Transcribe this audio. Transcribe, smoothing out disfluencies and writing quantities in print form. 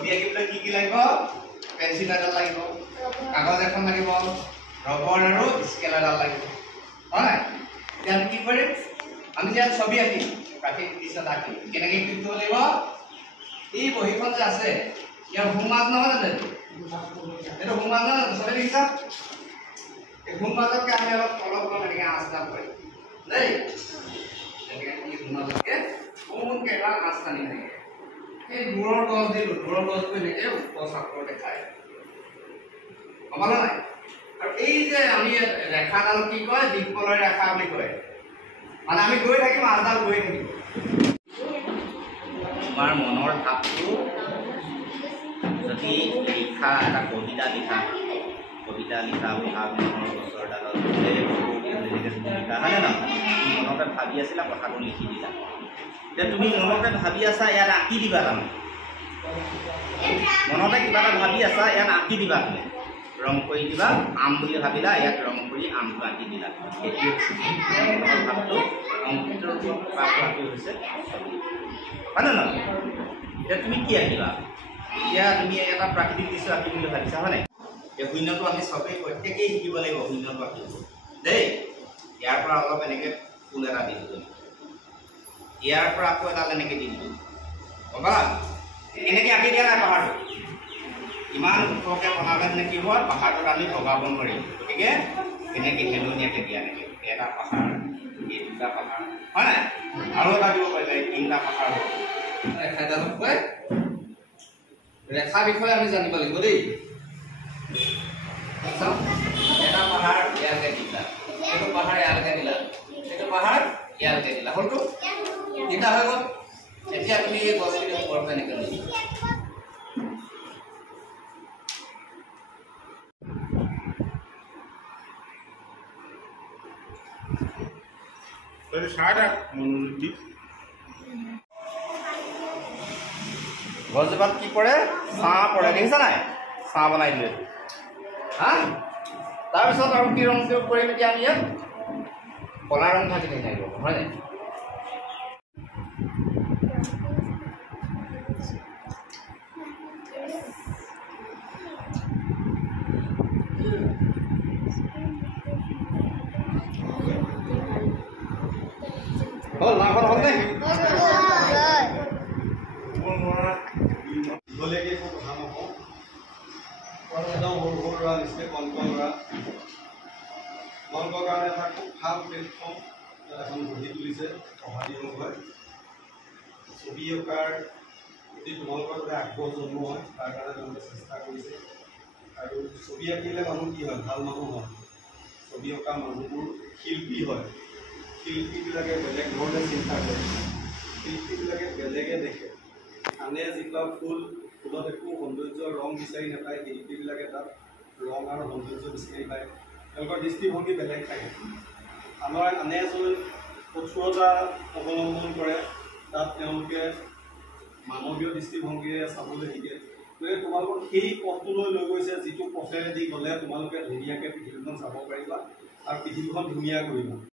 ছবি আঁকিবলৈ কি লাগিব পেন্সিল এডাল লাগিব কাগজ এখন লাগিব ৰবৰ আৰু স্কেল এডাল লাগিব হয় এতিয়া আমি কি কৰিম আমি যে ছবি আঁকিম প্ৰাকৃতিক দৃশ্য আঁকিম কেনেকৈ কি কৰিব লাগিব এই বহিখন যে আছে ইয়াৰ হোমৱৰ্ক নহয় জানো এইটো হোমৱৰ্ক নহয় ছবি লিখিছা এই হোমৱৰ্ককে আমি অলপ এনেকৈ আঁচটা কৰিম দেই এনেকৈ কি হোমৱৰ্ককে কোনকে এটা আঁচটা নি থাকে এই দূৰৰ গছ দিলোঁ দূৰৰ গছটো এনেকৈ ওপৰ চাপৰ দেখায় গম নাই আৰু এই যে আমি ৰেখাডাল কি কয় দিকপলৰ ৰেখা বুলি কয় মানে আমি গৈ থাকিম আজডাল গৈ থাকিম তোমাৰ মনৰ ভাৱটো যদি লিখা এটা কবিতা লিখা ভাৱ মনৰ গছৰ ডালত লিখা হয়নে নহয় মনতে ভাবি আছিলা কথাটো লিখি দিলা এতিয়া তুমি মনতে ভাবি আছা ইয়াত আঁকি দিবা তাৰমানে মনতে কিবা এটা ভাবি আছা ইয়াত আঁকি দিবা তুমি ৰং কৰি দিবা আম বুলি ভাবিলা ইয়াত ৰং কৰি আমটো আঁকি দিলা সেইটোৱে মনৰ ভাৱটো অংকিত আঁকি হৈছে হয়নে নহয় এতিয়া তুমি কি আঁকিবা এতিয়া তুমি এটা প্ৰাকৃতিক দৃশ্য আঁকিম বুলি ভাবিছা হয় নাই এই শূন্যটো আমি চবেই প্ৰত্যেকেই শিকিব লাগিব শূন্যটো আঁকিব দেই ইয়াৰ পৰা অলপ এনেকৈ ফুল এটা দি দিলোঁ ইয়াৰ পৰা আকৌ এডাল এনেকৈ দি দিলোঁ গবা এনেকৈ আঁকি দিয়া নাই পাহাৰটো ইমান ওখকৈ বনালে মানে কি হয় পাহাৰটোত আমি বগাব নোৱাৰিম গতিকে এনেকৈ হেলনীয়াকৈ দিয়া নেকি এটা পাহাৰ এই দুটা পাহাৰ হয় নাই আৰু এটা দিব পাৰিলে তিনিটা পাহাৰ ৰেখাডালত কৈ ৰেখা বিষয়ে আমি জানিব লাগিব দেই এটা পাহাৰ ইয়ালৈকে দিলা এইটো পাহাৰ ইয়ালৈকে দিলা এইটো পাহাৰ ইয়ালৈকে দিলা হ'লতো তিনিটা হৈ গ'ল এতিয়া তুমি এই গছখিনি ওপৰৰ পৰা এনেকৈ লৈ গছজোপাত কি পৰে ছাঁ পৰে দেখিছা নাই ছাঁ বনাই দিলে হা তাৰপিছত আৰু কি ৰং কৰিম এতিয়া আমি ইয়াত কলা ৰং থাকি থাকিব হয় নাই হ'ল মাংস হ'ল নে দীঘলীয়াকৈ একো কথা নকওঁ একদম সৰু সৰু ল'ৰা নিশ্চয় কণক ল'ৰা তোমালোকৰ কাৰণে এটা খুব ভাল প্লেটফৰ্ম এখন গঢ়ি তুলিছে অহাদী হয় ছবি অঁকাৰ প্ৰতি তোমালোকৰ যাতে আগ্ৰহ জন্ম হয় তাৰ কাৰণে তেওঁলোকে চেষ্টা কৰিছে আৰু ছবি আঁকিলে মানুহ কি হয় ভাল মানুহ হয় ছবি অঁকা মানুহবোৰ শিল্পী হয় শিল্পীবিলাকে বেলেগ ধৰণে চিন্তা কৰে শিল্পীবিলাকে বেলেগে দেখে আনে যিবিলাক ফুলত একো সৌন্দৰ্য ৰং বিচাৰি নাপায় শিল্পীবিলাকে তাত ৰং আৰু সৌন্দৰ্য বিচাৰি পায় তেওঁলোকৰ দৃষ্টিভংগী বেলেগ থাকে আনে এজন কঠোৰতা অৱলম্বন কৰে তাত তেওঁলোকে মানৱীয় দৃষ্টিভংগীৰে চাবলৈ শিকে গতিকে তোমালোকক সেই পথটোলৈ লৈ গৈছে যিটো পথেৰেদি গ'লে তোমালোকে ধুনীয়াকৈ পৃথিৱীখন চাব পাৰিবা আৰু পৃথিৱীখন ধুনীয়া কৰিবা